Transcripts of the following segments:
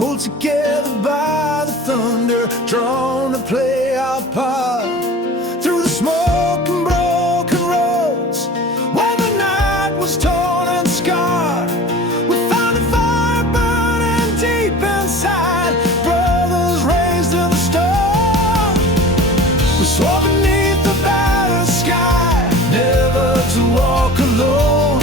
pulled together by the thunder, drawn to play our part through the smoke and broken roads. When the night was torn and scarred, we found a fire burning deep inside, brothers raised in the storm. We swore beneath the battered sky never to walk alone.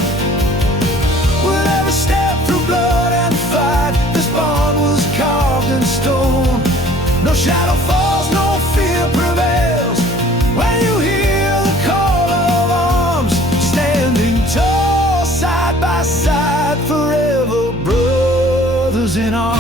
With every step through blood and fight, this bond was carved in stone. No shadow falls, no fear prevails when you hear the call of arms. Standing tall, side by side, forever brothers in arms.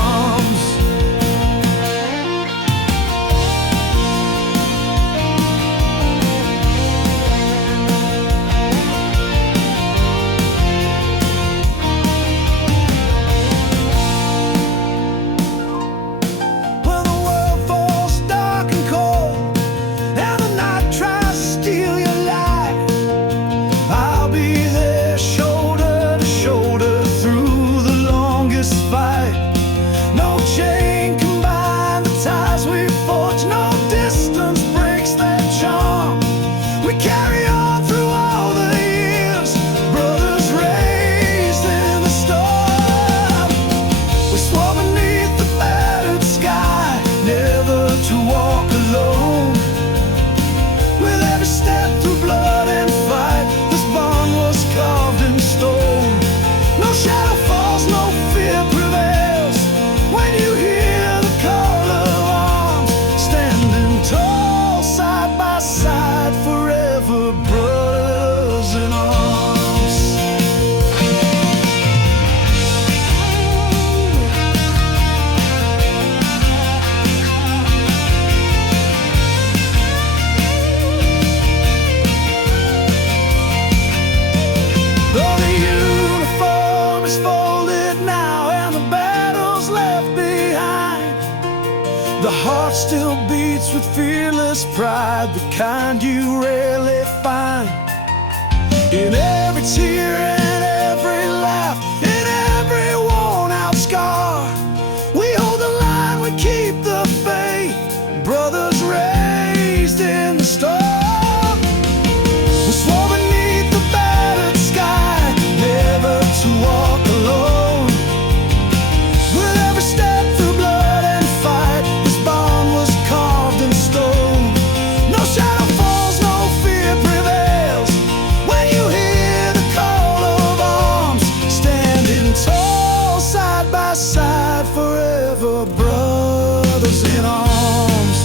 The heart still beats with fearless pride, the kind you rarely find. In every tear and every laugh, in every worn-out scar, we hold the line, we keep the faith, brothers raised in the storm. We swore beneath the battered sky never to walk alone. With every step through blood and fight, this bond was carved in stone. No shadow falls, no fear prevails when you hear the call of arms. Standing tall, side by side, forever brothers in arms.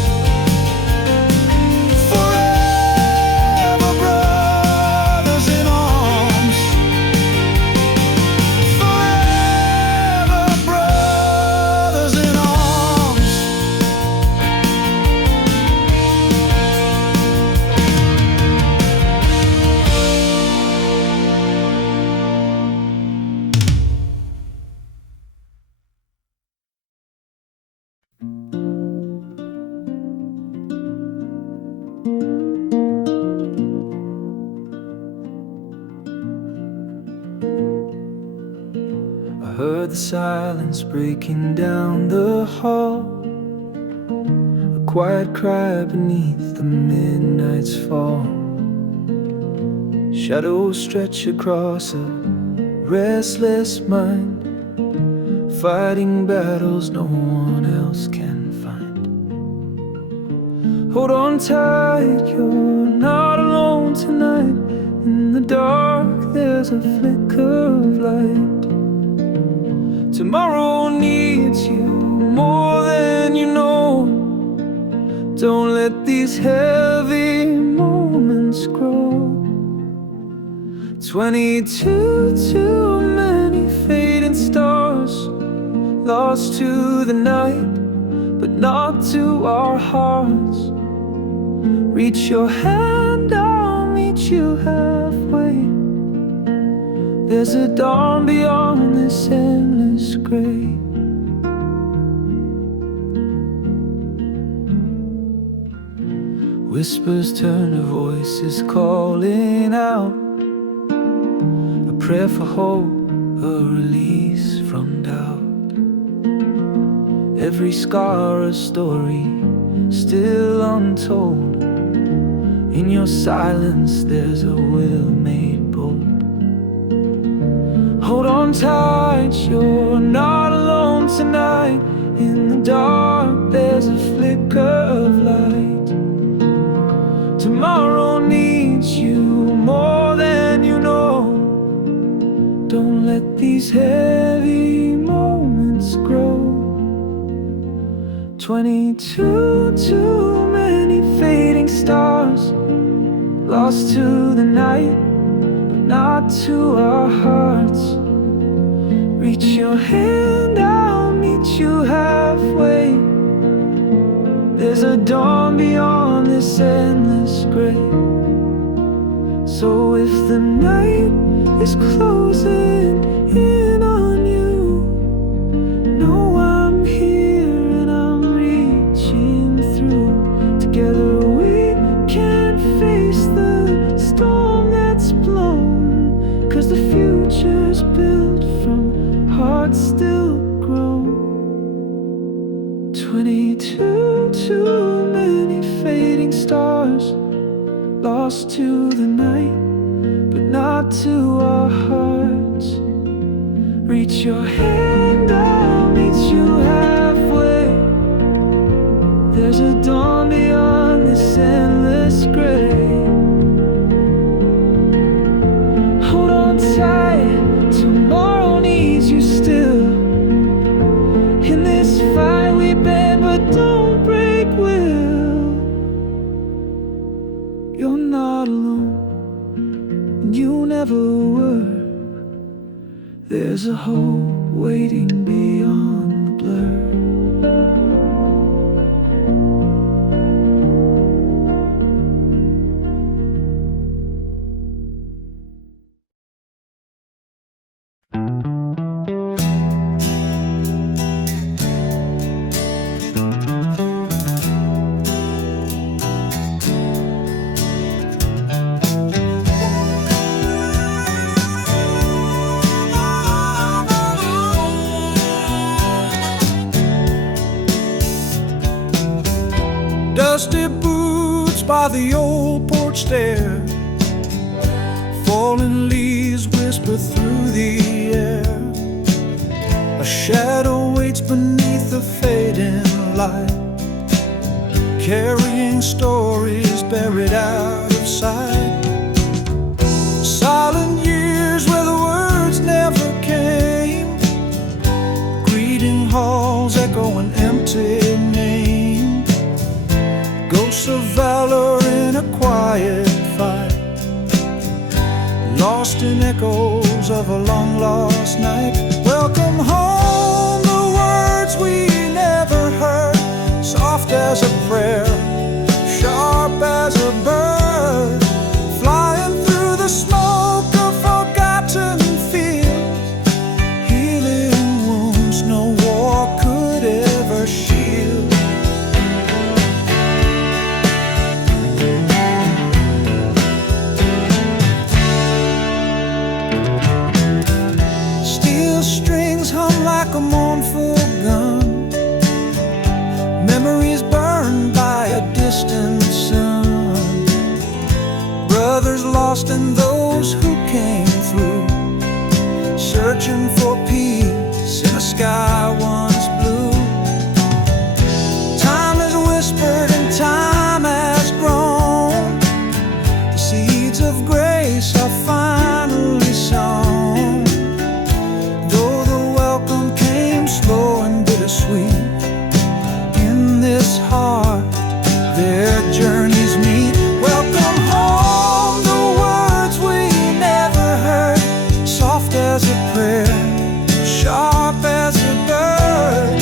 Forever brothers in arms. Forever brothers in arms. I heard the silence breaking down the hall, a quiet cry beneath the midnight's fall. Shadows stretch across a restless mind, fighting battles no one else can find. Hold on tight, you're not alone tonight. In the dark there's a flicker of light. Tomorrow needs you more than you know. Don't let these heavy moments grow. 22, too many fading stars, lost to the night, but not to our hearts. Reach your hand, I'll meet you halfway. There's a dawn beyond this endless gray. Whispers turn to voices calling out, a prayer for hope, a release from doubt. every scar a story still untold. In your silence there's a will made bold. Hold on tight, you're not alone tonight. In the dark there's a flicker of light. Tomorrow needs you more than you know. Don't let these heavy moments grow. 22, too many fading stars, lost to the night, but not to our hearts. Reach your hand, I'll meet you halfway. There's a dawn beyond this endless gray. So if the night is closing in on you, know I'm here and I'm reaching through. Together we can face the storm that's blown, 'cause the future's built from hearts still grown. 22, too many fading stars, lost to the night, but not to our hearts. Reach your hand, I'll meet you halfway. There's a dawn beyond this endless gray. Hold on tight, tomorrow needs you still. In this fight we bend, but don't break will. You're not alone, you never were. There's a hope waiting beyond the blur. Dusty boots by the old porch stair, fallen leaves whisper through the air. A shadow waits beneath the fading light, carrying stories buried out of sight. Silent years where the words never came, greeting halls echo an empty name. Ghosts of valor in a quiet fight, lost in echoes of a long-lost night. Welcome home, the words we never heard, soft as a prayer, sharp as a bird, flying through the smoke of forgotten fields, healing wounds no war could ever shield. Strings hum like a mournful gun, memories burned by a distant sun. Brothers lost and those who came through, searching for peace in a sky once blue. Time has whispered and time has grown, the seeds of grace are finally sown. Slow and bittersweet, in this heart their journeys meet. Welcome home, the words we never heard, soft as a prayer, sharp as a bird,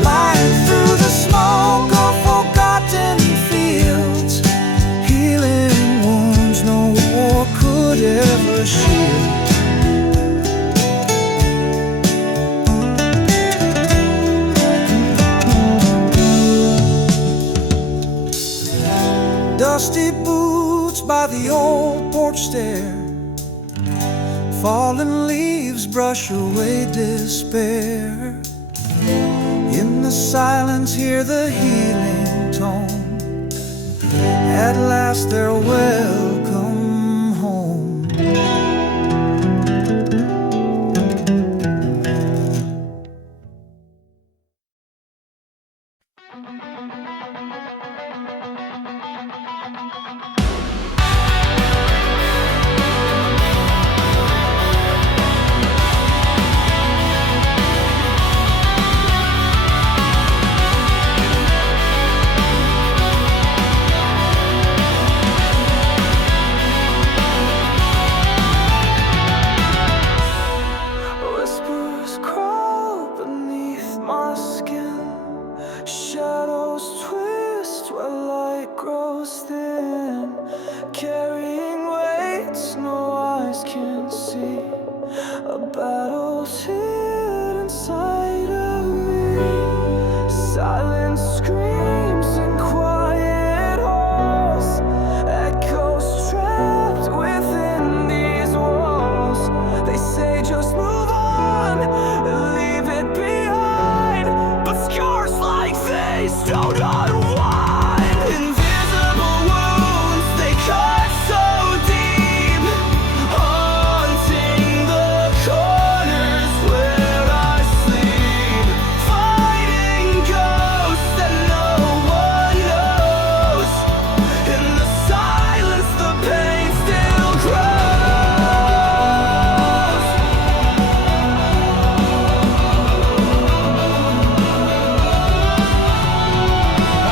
flying through the smoke of forgotten fields, healing wounds no war could ever shield. Dusty boots by the old porch stair, fallen leaves brush away despair. In the the silence, hear the healing tone. At last they're welcome home. Shadows twist where light grows thin, carrying weights no eyes can see. A battle's hid inside of me. Silent screams and quiet halls, echoes trapped within these walls. They say just move on, leave it behind, but scars like these don't unwind. Invisible wounds, they cut so deep, haunting the corners where I sleep, fighting ghosts that no one knows. In the silence, the pain still grows.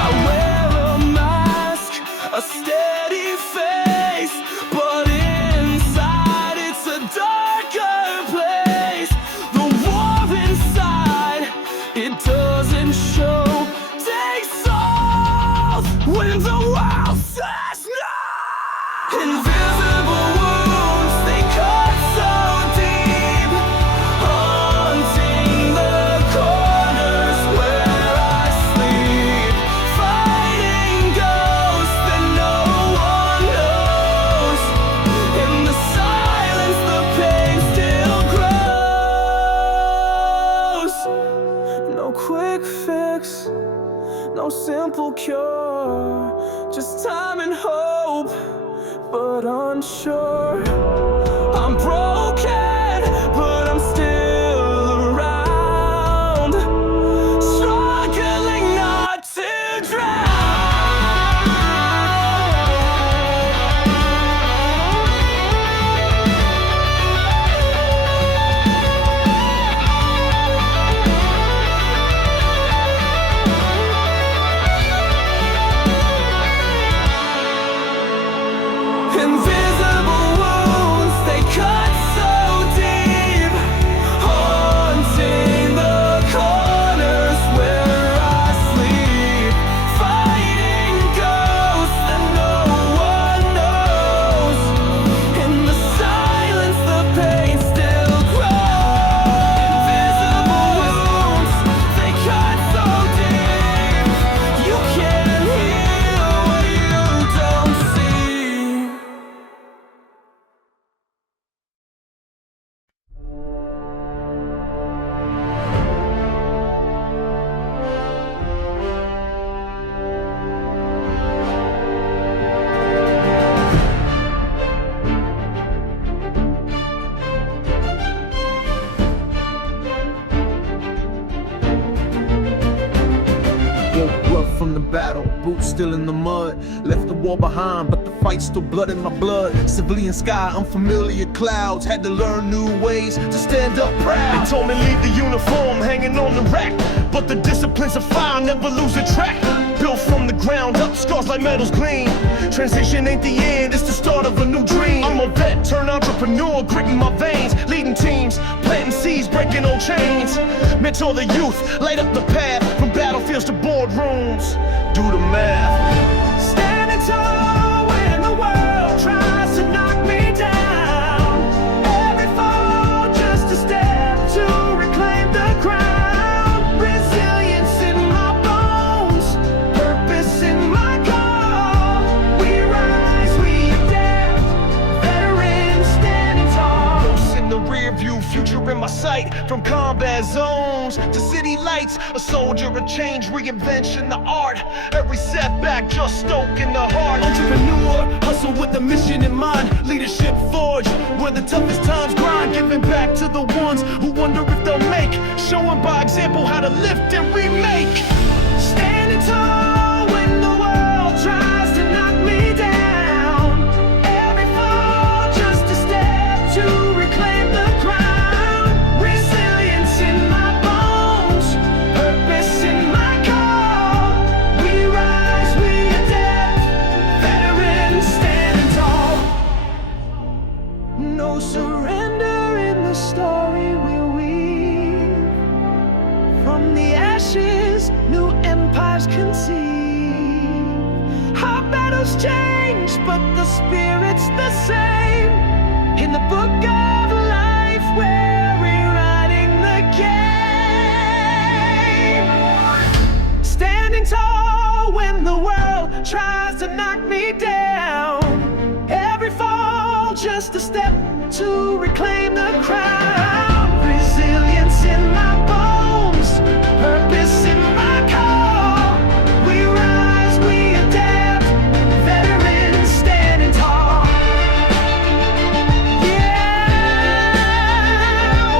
I wear a mask, a steady face, but inside it's a darker place. The war inside, it doesn't show, takes off when the world says no. Invisible wounds, they cut so deep, haunting the corners where I sleep, fighting ghosts that no one knows. In the silence, the pain still grows. No quick fix, no simple cure, just time and hope, but unsure. I'm broken, but I'm still around, struggling not to drown. Invisible wounds, they cut so deep, haunting the corners where I sleep, fighting ghosts that no one knows. In the silence, the pain still grows. Invisible wounds, they cut so deep, you can't heal what you don't see. Woke rough from the battle, boots still in the mud. Left the war behind, but the fight's still blood in my blood. Civilian sky, unfamiliar clouds. Had to learn new ways to stand up proud. They told me leave the uniform hanging on the rack, but the disciplines of fire never lose a track. Built from the ground up, scars like metals gleam. Transition ain't the end, it's the start of a new dream. I'm a vet turned entrepreneur, grit in my veins, leading teams, planting seeds, breaking old chains. Mentor the youth, light up the path from battlefields to boardrooms. Do the math. Standing tall when the world tries to knock me down. Every fall just a step to reclaim the crown. Resilience in my bones, purpose in my call. We rise, we adapt, veterans standing tall. Ghosts in the rear view, future in my sight. fight from combat zones to city lights. A soldier of change, reinvention, the art. Every setback just stoking the heart. Entrepreneur, hustle with a mission in mind. Leadership forge, where the toughest times grind. Giving back to the ones who wonder if they'll make. Showing by example how to lift and remake. Standing tall when the world tries to knock me down. Every fall just a step to reclaim the crown. Resilience in my bones, purpose in my call. We rise, we adapt, veterans standing tall. No surrender in the story we weave. From the ashes, new empires conceive. Our battles change, but the spirit's the same. In the book of life, we're rewriting the game. Standing tall when the world tries to knock me down. Every fall, just a step to reclaim the crown. Resilience in my bones, purpose in my call. We rise, we adapt, veterans standing tall. Yeah,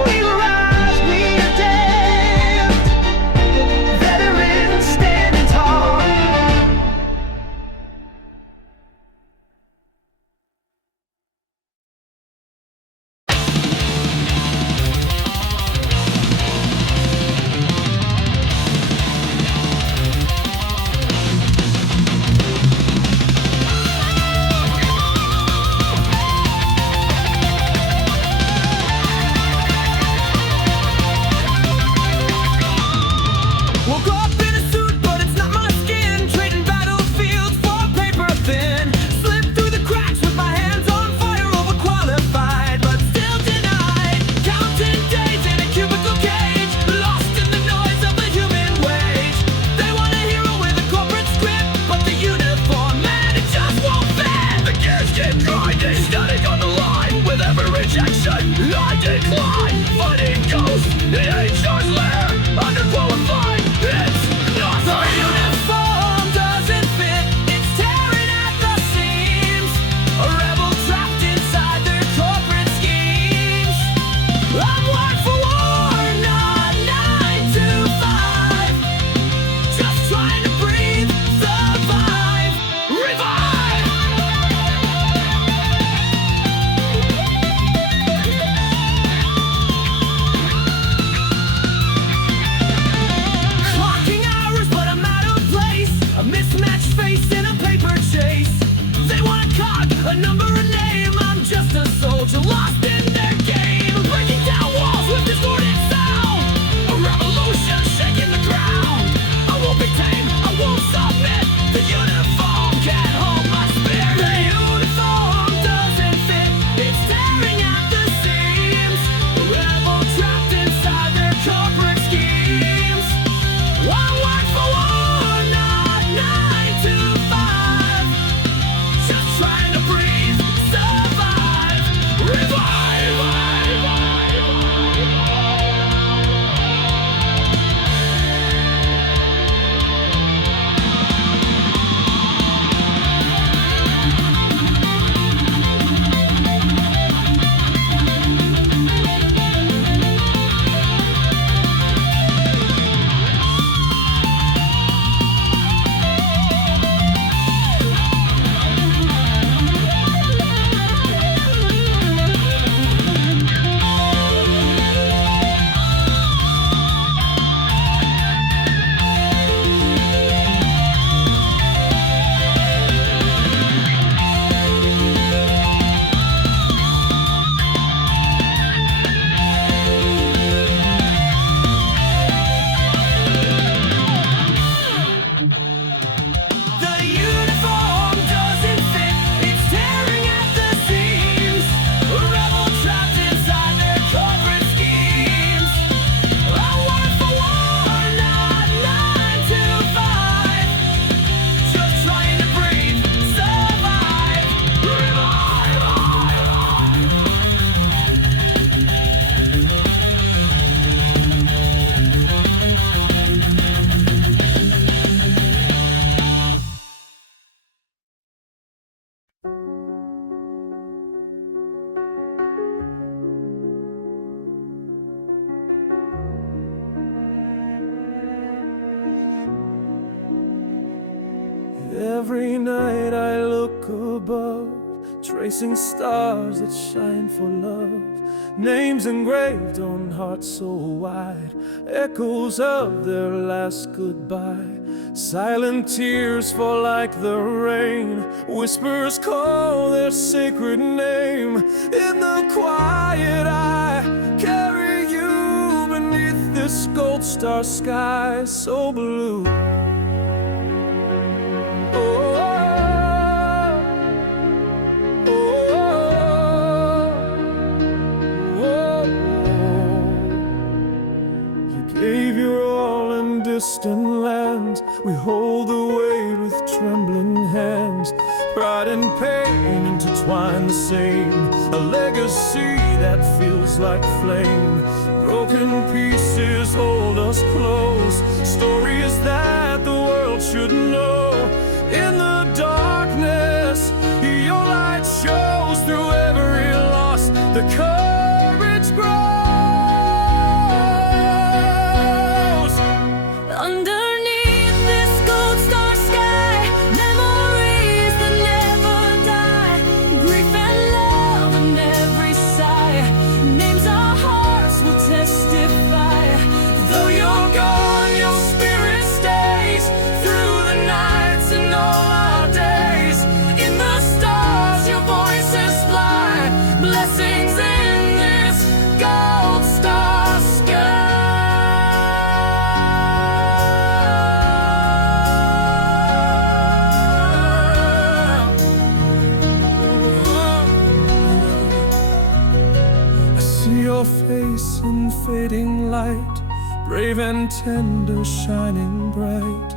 we rise, we adapt, veterans standing tall. Every night I look above, tracing stars that shine for love. Names engraved on hearts so wide, echoes of their last goodbye. Silent tears fall like the rain, whispers call their sacred name. In the quiet I carry you beneath this gold star sky so blue. Distant lands, we hold the weight with trembling hands. Pride and pain intertwine the same, a legacy that feels like flame. Broken pieces hold us close, stories that the world should know. In the darkness, your light shows through every loss. The courage grows. Your face in fading light, brave and tender, shining bright.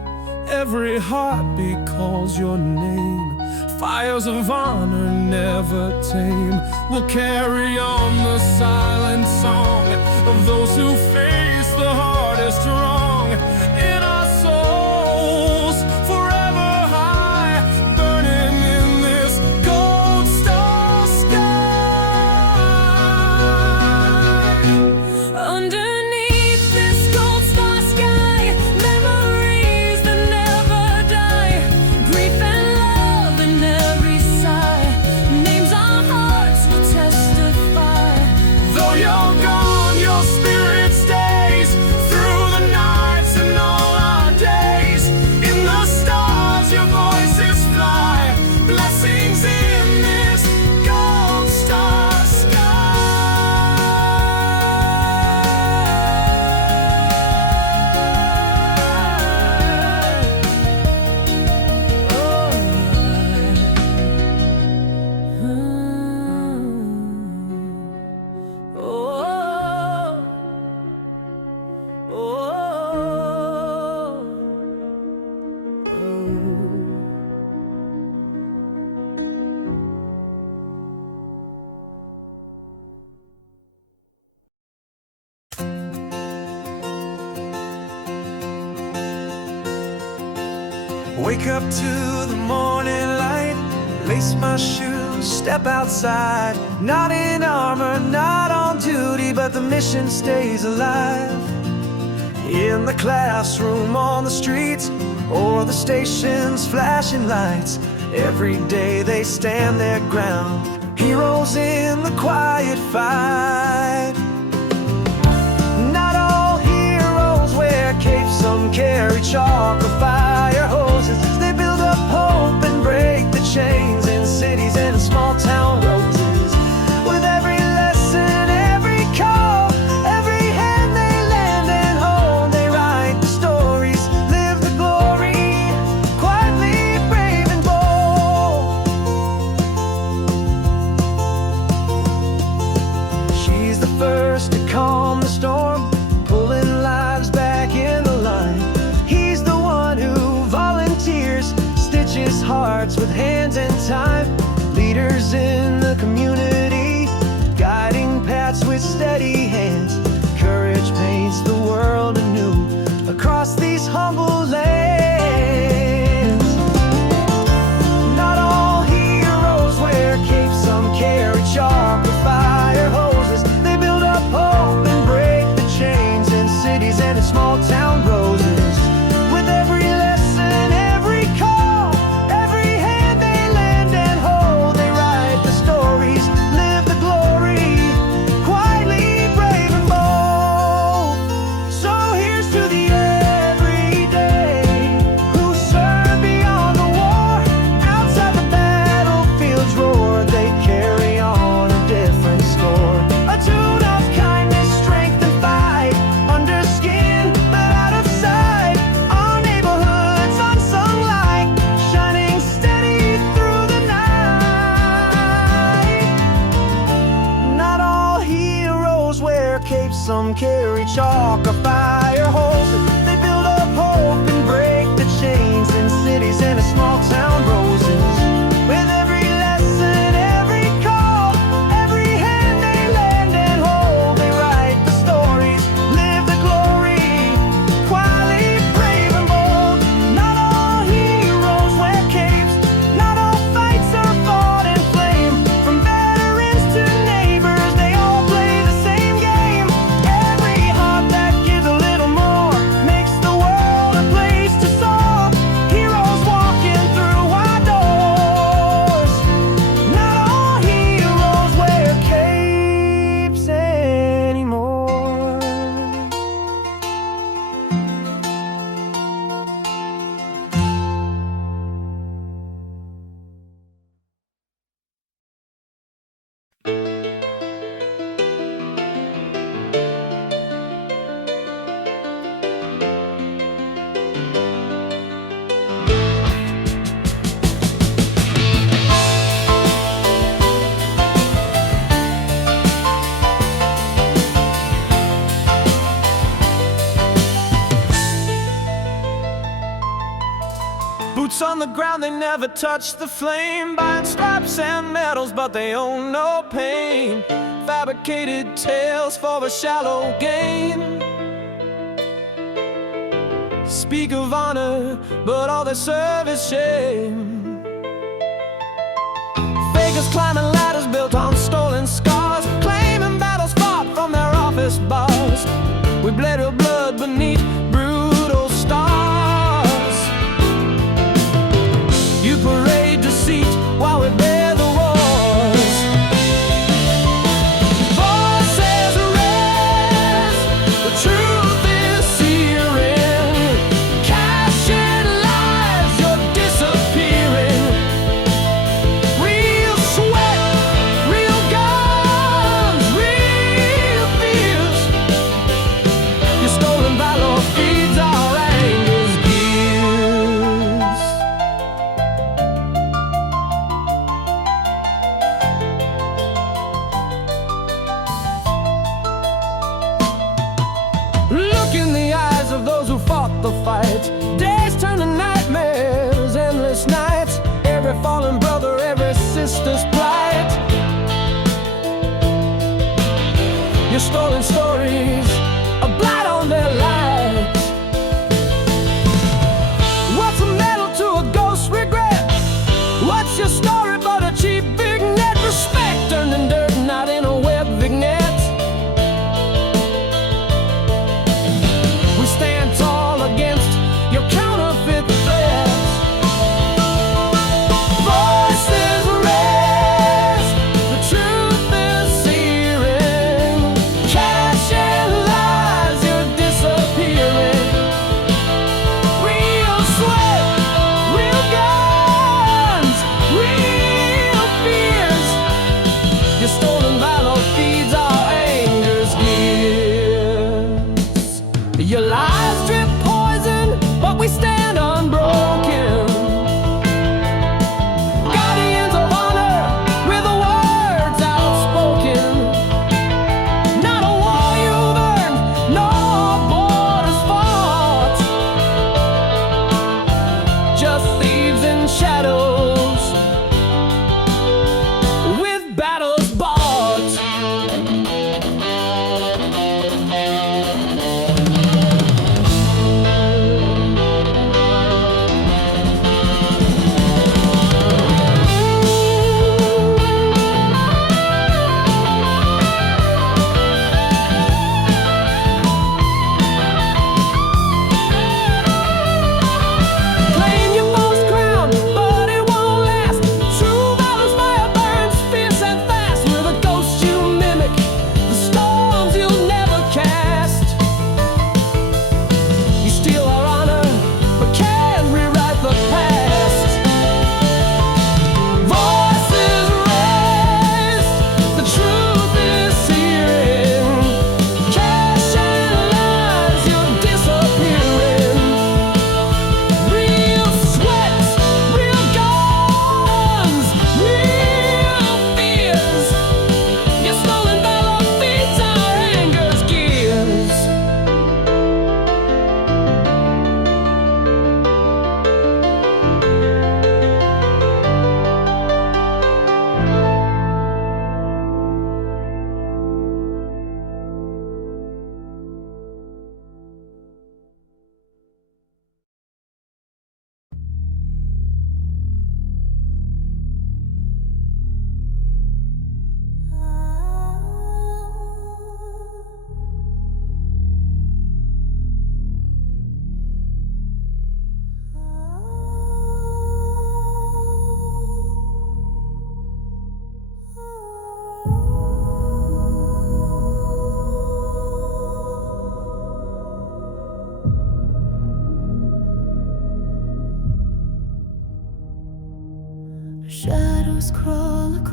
Every heartbeat calls your name, fires of honor never tame. We'll carry on the silent song of those who face the hardest wrong. In our souls, forever high, burning in this gold star sky. Underneath this gold star sky, memories that never die. Grief and love in every sigh. Names our hearts will testify. Though you're gone, your spirit stays through the nights and all our days. In the stars, your voices fly. Blessings in this gold star sky. Wake up to the morning light, lace my shoes, step outside. Not in armor, not on duty, but the mission stays alive. In the classroom, on the streets, or the station's flashing lights, every day they stand their ground, heroes in the quiet fight. Not all heroes wear capes, some carry chalk or fire hoses. They build up hope and break the chains in cities and small town roses. With every lesson, every call, every hand they lend and hold, they write the stories, live the glory, quietly brave and bold. She's the first to calm the storm, pulling lives back in the line. He's the one who volunteers, stitches hearts with hands and time. Leaders in the community, guiding paths with steady hands. Courage paints the world anew across these humble lands. Not all heroes wear capes, some carry chalk or fire hoses. They build up hope and break the chains in cities and in small town roses. With every lesson, every call, every some carry chalk or fire hoses. They build up hope and break the chains in cities and a small town roses. With every lesson, every call, every hand they lend and hold, they write the stories, live the glory, quietly brave and bold. Not all heroes wear capes, not all fights are fought in flame. From veterans to neighbors, they all play the same game. Every heart that gives a little more makes the world a place to soar. Heroes walking through wide doors. Not all heroes wear capes anymore. Boots on the ground, they never touch the flame. Buying stripes and medals, but they own no pain. Fabricated tales for a shallow gain. Speak of honor, but all they serve is shame. Fakers climbing ladders built on stolen scars, claiming battles fought from their office bars. We bled real blood beneath brutal stars. You parade deceit while we bear the wars. Voices rest, the truth is searing. Cashing lives, you're disappearing. Real sweat, real guns, real fears. Your stolen valor feeds our anger's gears. Look in the eyes of those who fought the fight. Days turn to nightmares, endless nights. Every fallen brother, every sister's plight. Your stolen stories, a blight on their lives. What's a medal to a ghost's regret? What's your story but a cheap big net? Respect turned in dirt, not in a web vignette. We stand tall against your counterfeit threats. Voices rest, the truth is searing. Cash and lies, you're disappearing.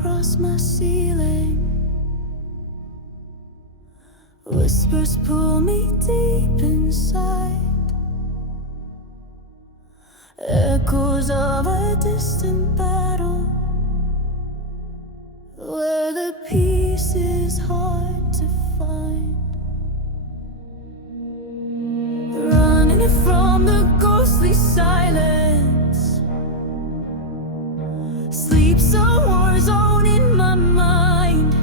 across my ceiling. Whispers pull me deep inside, echoes of a distant battle, where the peace is hard to find. Running from the ghostly silence, sleeps a war zone in my mind.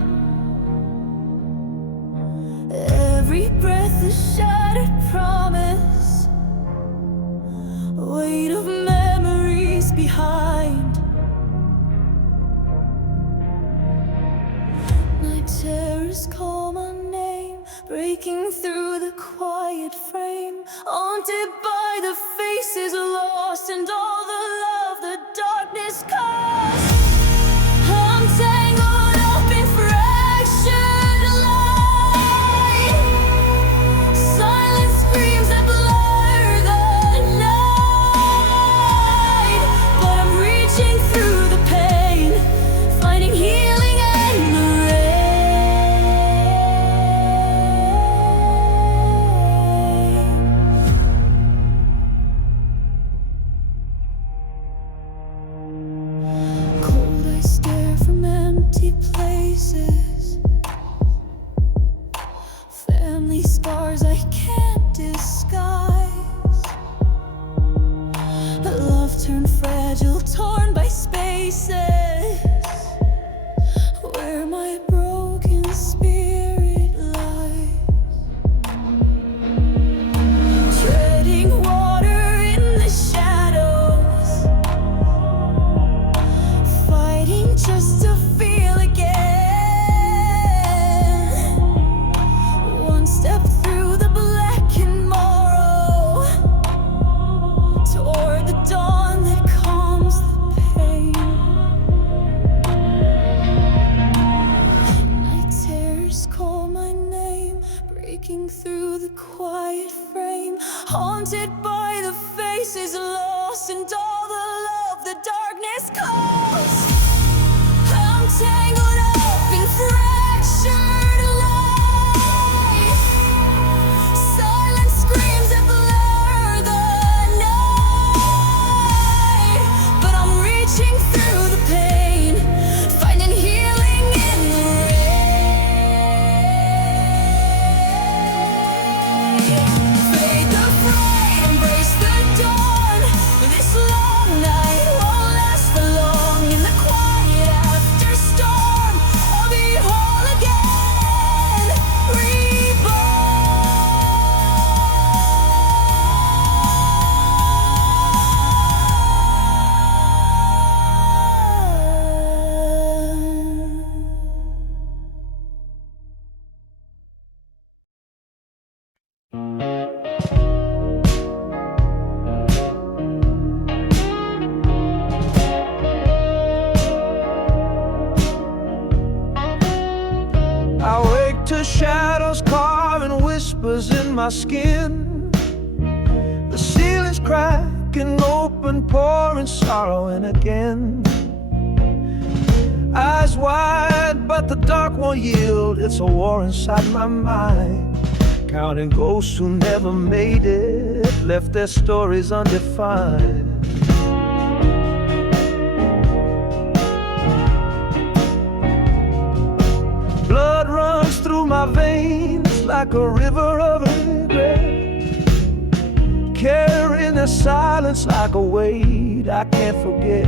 Every breath a shattered promise, weight of memories behind. Night terrors call my name, breaking through the quiet frame, haunted by the faces lost and all the love the darkness caused. I'm tangled up in fractured light, silent screams that blur the night. But I'm reaching through the pain, finding healing in the rain. Cold, I stare from empty places, family scars I can't disguise. Love turned fragile, torn by spaces, where my broken spirit lies. Treading water in the shadows, fighting just to feel again. One step through the blackened morrow, toward the dawn that calms the pain. Night terrors call my name, breaking through the quiet frame, haunted by the faces lost and all the love the darkness calls. I'm tangled up in fractured light, silent screams that blur the night. But I'm reaching through the pain, finding healing in the rain. Fade the fray, embrace the dawn. This long night won't last for long. In the quiet after storm, I'll be whole again, I wake to shadows carving whispers in my skin. The ceiling's cracking open, pouring sorrow in again. Eyes wide, but the dark won't yield. It's a war inside my mind, counting ghosts who never made it, left their stories undefined. Blood runs through my veins like a river of regret, carrying their silence like a weight I can't forget.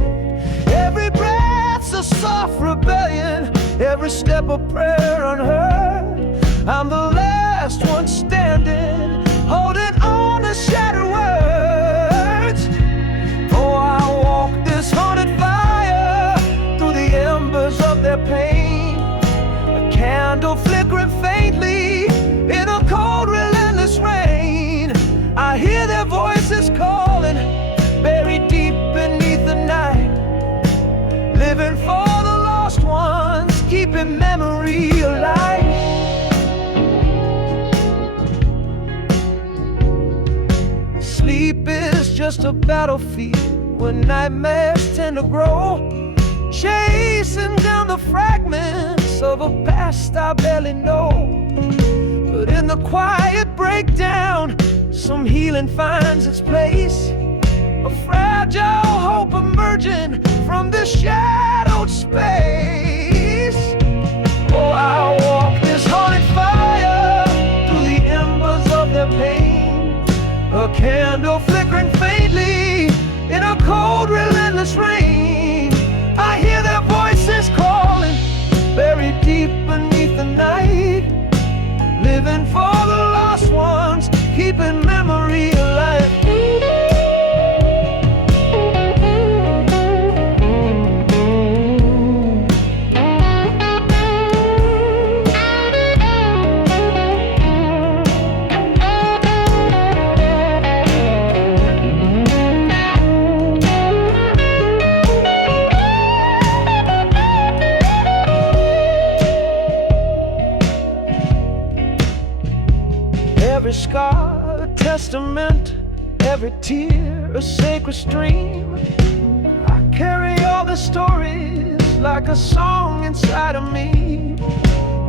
Every breath's a soft rebellion, every step a prayer unheard. I'm the last one standing, holding on to shattered words. Oh, I walk this haunted fire through the embers of their pain, a candle flickering faintly in a cold, relentless rain. I hear their voices calling, buried deep beneath the night, living for the lost ones, keeping memory alive. Sleep is just a battlefield where nightmares tend to grow. chasing down the fragments of a past I barely know. But in the quiet breakdown, some healing finds its place. A fragile hope emerging from this shadowed space. Oh, I walk this haunted fire through the embers of their pain. A candle flickering faintly in a cold, relentless rain. I hear their voices calling, buried deep beneath the night. Living for the lost ones, keeping memory alive. Every scar, a testament, every tear, a sacred stream. I carry all the stories like a song inside of me.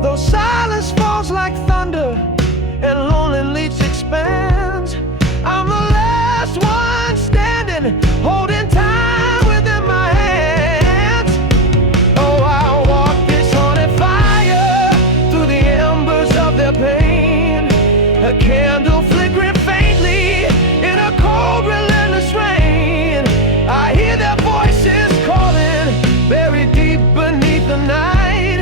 Though silence falls like thunder and lonely leaves expands, I'm the last one standing, holding time within my hands. Oh, I walk this haunted fire through the embers of their pain. A candle flickering faintly in a cold, relentless rain. I hear their voices calling, buried deep beneath the night.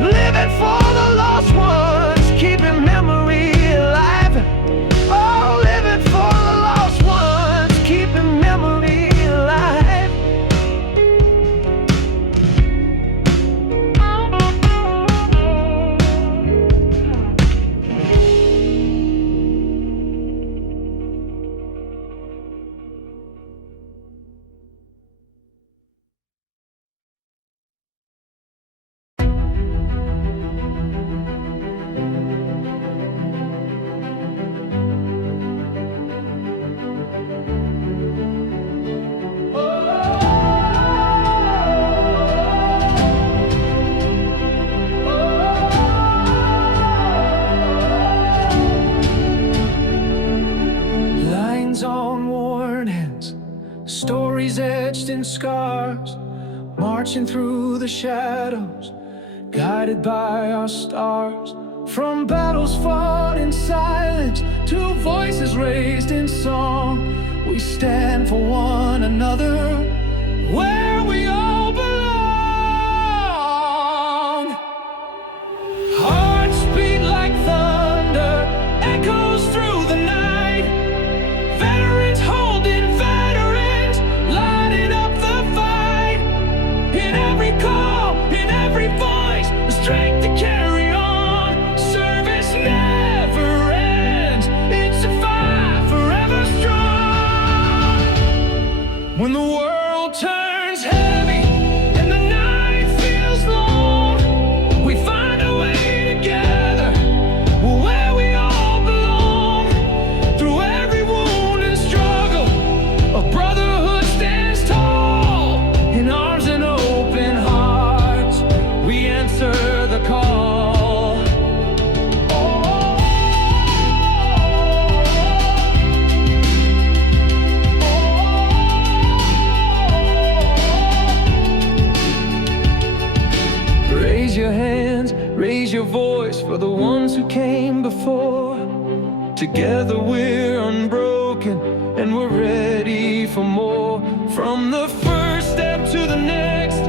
Living for the lost ones, keeping memory alive. Oh, living for the lost ones, keeping memory alive. Lines on worn hands, stories etched in scars, marching through the shadows, guided by our stars. From battles fought in silence to voices raised in song, we stand for one another where we all belong. Hearts beat like thunder, echoes through the night. Veterans holding veterans, lighting up the fight. In every call, in every voice, the strength to carry on. Service never ends, it's a fight forever strong. When the world turns heavy and the night feels long, we find a way together where we all belong. Through every wound and struggle, a brotherhood stands tall. In arms and open hearts, we answer the call. Raise your hands, raise your voice for the ones who came before. Together we're unbroken and we're ready for more. From the first step to the next,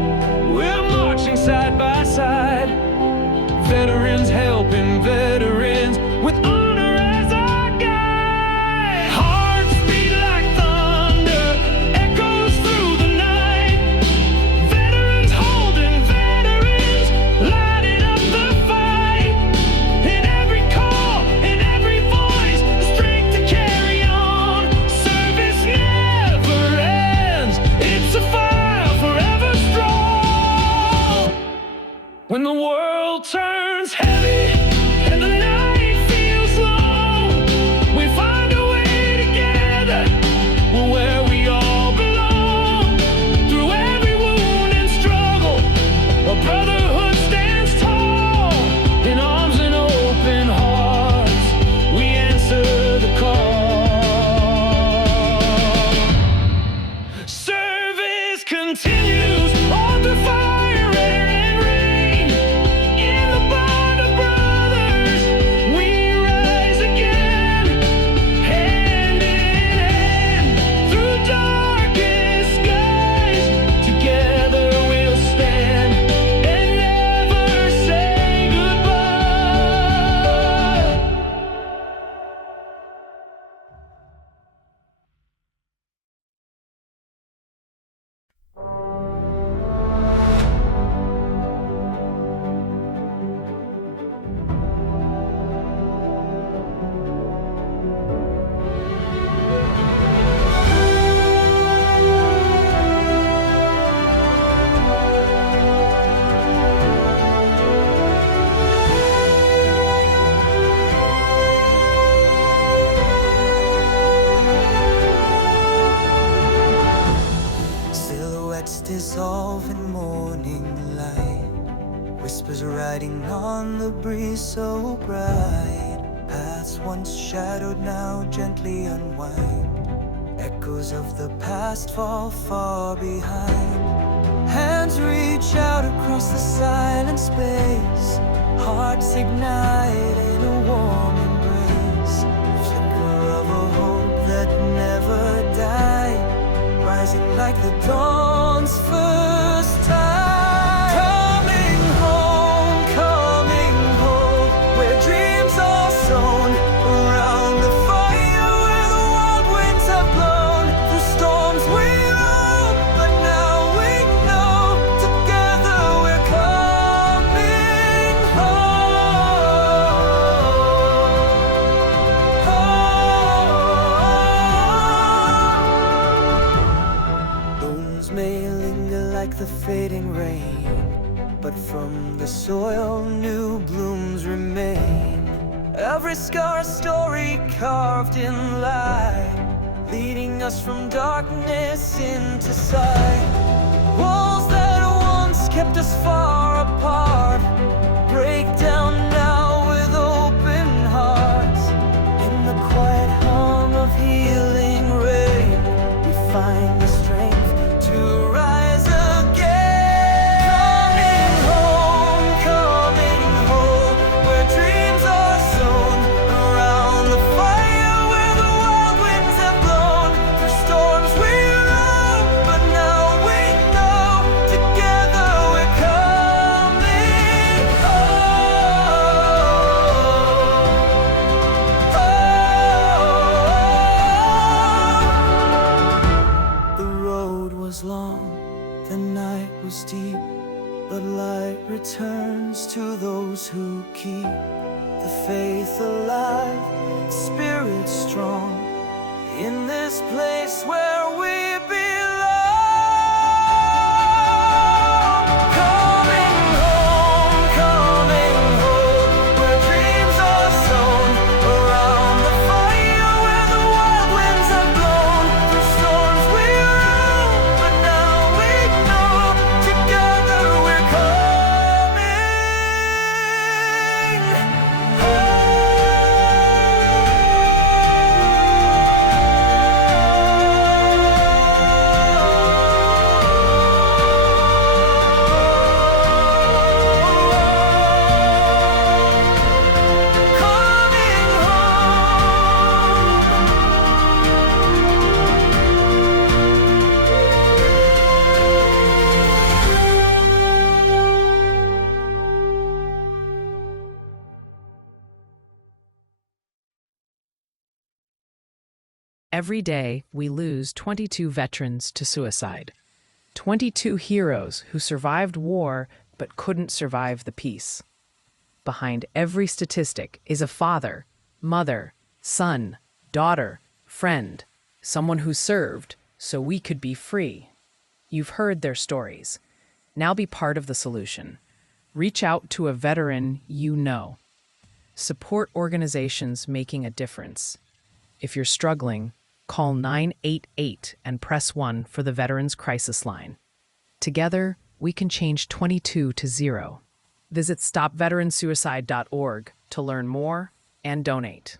we're marching side by side. Veterans helping veterans with honor as our guide. Hearts beat like thunder, echoes through the night. Veterans holding veterans, lighting up the fight. In every call, in every voice, the strength to carry on. Service never ends, it's a fire forever strong. When the world turns heavy and the the breeze so bright. Paths once shadowed now gently unwind. Echoes of the past fall far behind. Hands reach out across the silent space. Hearts ignite in a warm embrace. Flicker of a hope that never died, rising like the dawn's first tide. Coming home, where dreams are sown. Around the fire where the wild winds have blown. Through storms we roam, but now we know together we're coming home. Bones may linger like the fading rain, but from the soil new blooms remain. Every scar a story carved in light, leading us from darkness into sight. Walls that once kept us far apart break down now with open hearts. In the quiet hum of healing rain, we find the strength to rise again. Coming home, where dreams are sown. Around the fire where the wild winds have blown. Through storms we roam, but now we know together we're coming home. The road was long, the night was deep, but light returns to those who keep the faith alive, spirit strong, in this place where we belong. Coming home, where dreams are sown. Around the fire where the wild winds have blown. Through storms we roam, but now we know together we're coming Every day, we lose 22 veterans to suicide. 22 heroes who survived war but couldn't survive the peace. Behind every statistic is a father, mother, son, daughter, friend, someone who served so we could be free. You've heard their stories. Now be part of the solution. Reach out to a veteran you know. Support organizations making a difference. If you're struggling, call 988 and press 1 for the Veterans Crisis Line. Together, we can change 22 to 0. Visit stopveteransuicide.org to learn more and donate.